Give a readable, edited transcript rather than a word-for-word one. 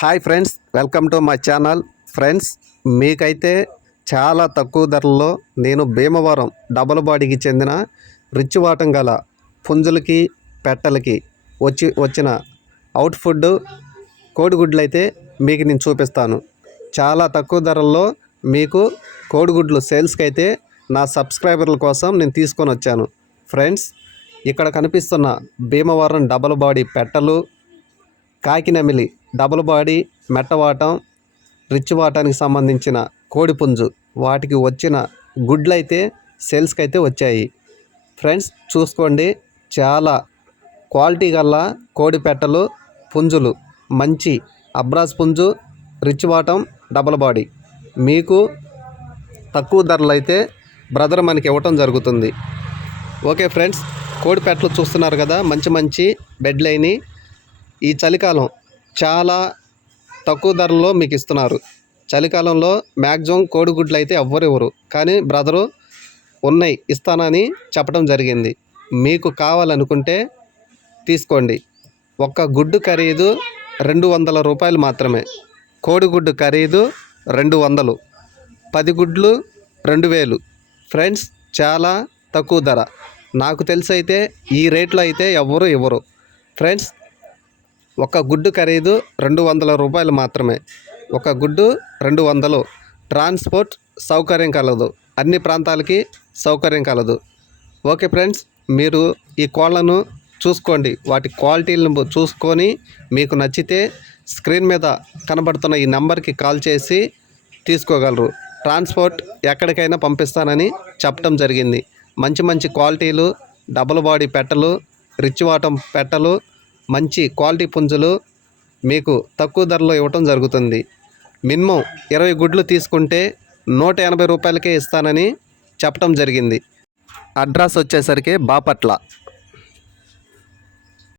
Hi friends, welcome to my channel. Friends, మీకైతే చాలా తక్కువ ధరల్లో నేను భీమవరం డబుల్ బాడీకి చెందిన రిచ్ వాటం గల పుంజులకి పెట్టలకి వచ్చిన అవుట్ ఫుడ్ కోడిగుడ్లు అయితే మీకు నేను చూపిస్తాను. చాలా తక్కువ ధరల్లో మీకు కోడిగుడ్లు సేల్స్కి అయితే నా సబ్స్క్రైబర్ల కోసం నేను తీసుకొని వచ్చాను. ఫ్రెండ్స్, ఇక్కడ కనిపిస్తున్న భీమవరం డబుల్ బాడీ పెట్టలు, కాకినమిలి డబుల్ బాడీ మెట్టవాటం, రిచ్ వాటానికి సంబంధించిన కోడిపుంజు వాటికి వచ్చిన గుడ్లు అయితే సేల్స్కి అయితే వచ్చాయి. ఫ్రెండ్స్, చూసుకోండి, చాలా క్వాలిటీ గల కోడి పెట్టలు, పుంజులు, మంచి అబ్రాస్ పుంజు, రిచ్ వాటం, డబుల్ బాడీ మీకు తక్కువ ధరలు అయితే బ్రదర్ మనకి ఇవ్వటం జరుగుతుంది. ఓకే ఫ్రెండ్స్, కోడి పెట్టలు చూస్తున్నారు కదా, మంచి మంచి బెడ్లైని ఈ చలికాలం చాలా తక్కువ ధరలో మీకు ఇస్తున్నారు. చలికాలంలో మ్యాక్సిమం కోడిగుడ్లు అయితే ఎవ్వరు కానీ బ్రదరు ఉన్నాయి ఇస్తానని చెప్పడం జరిగింది. మీకు కావాలనుకుంటే తీసుకోండి. ఒక్క గుడ్డు ఖరీదు 200 రూపాయలు మాత్రమే. కోడిగుడ్డు ఖరీదు 200, 10 గుడ్లు 2000. ఫ్రెండ్స్, చాలా తక్కువ ధర. నాకు తెలిసి అయితే ఈ రేట్లో అయితే ఎవ్వరు ఇవ్వరు. ఫ్రెండ్స్, ఒక గుడ్డు ఖరీదు 200 రూపాయలు మాత్రమే. ఒక గుడ్డు 200. ట్రాన్స్పోర్ట్ సౌకర్యం కలదు, అన్ని ప్రాంతాలకి సౌకర్యం కలదు. ఓకే ఫ్రెండ్స్, మీరు ఈ కోళ్ళను చూసుకోండి, వాటి క్వాలిటీలను చూసుకొని మీకు నచ్చితే స్క్రీన్ మీద కనబడుతున్న ఈ నెంబర్కి కాల్ చేసి తీసుకోగలరు. ట్రాన్స్పోర్ట్ ఎక్కడికైనా పంపిస్తానని చెప్పడం జరిగింది. మంచి మంచి క్వాలిటీలు డబుల్ బాడీ పెట్టలు, రిచ్ వాటం పెట్టలు, మంచి క్వాలిటీ పుంజులు మీకు తక్కువ ధరలో ఇవ్వటం జరుగుతుంది. మినిమం 20 గుడ్లు తీసుకుంటే 180 రూపాయలకే ఇస్తానని చెప్పడం జరిగింది. అడ్రస్ వచ్చేసరికి బాపట్ల.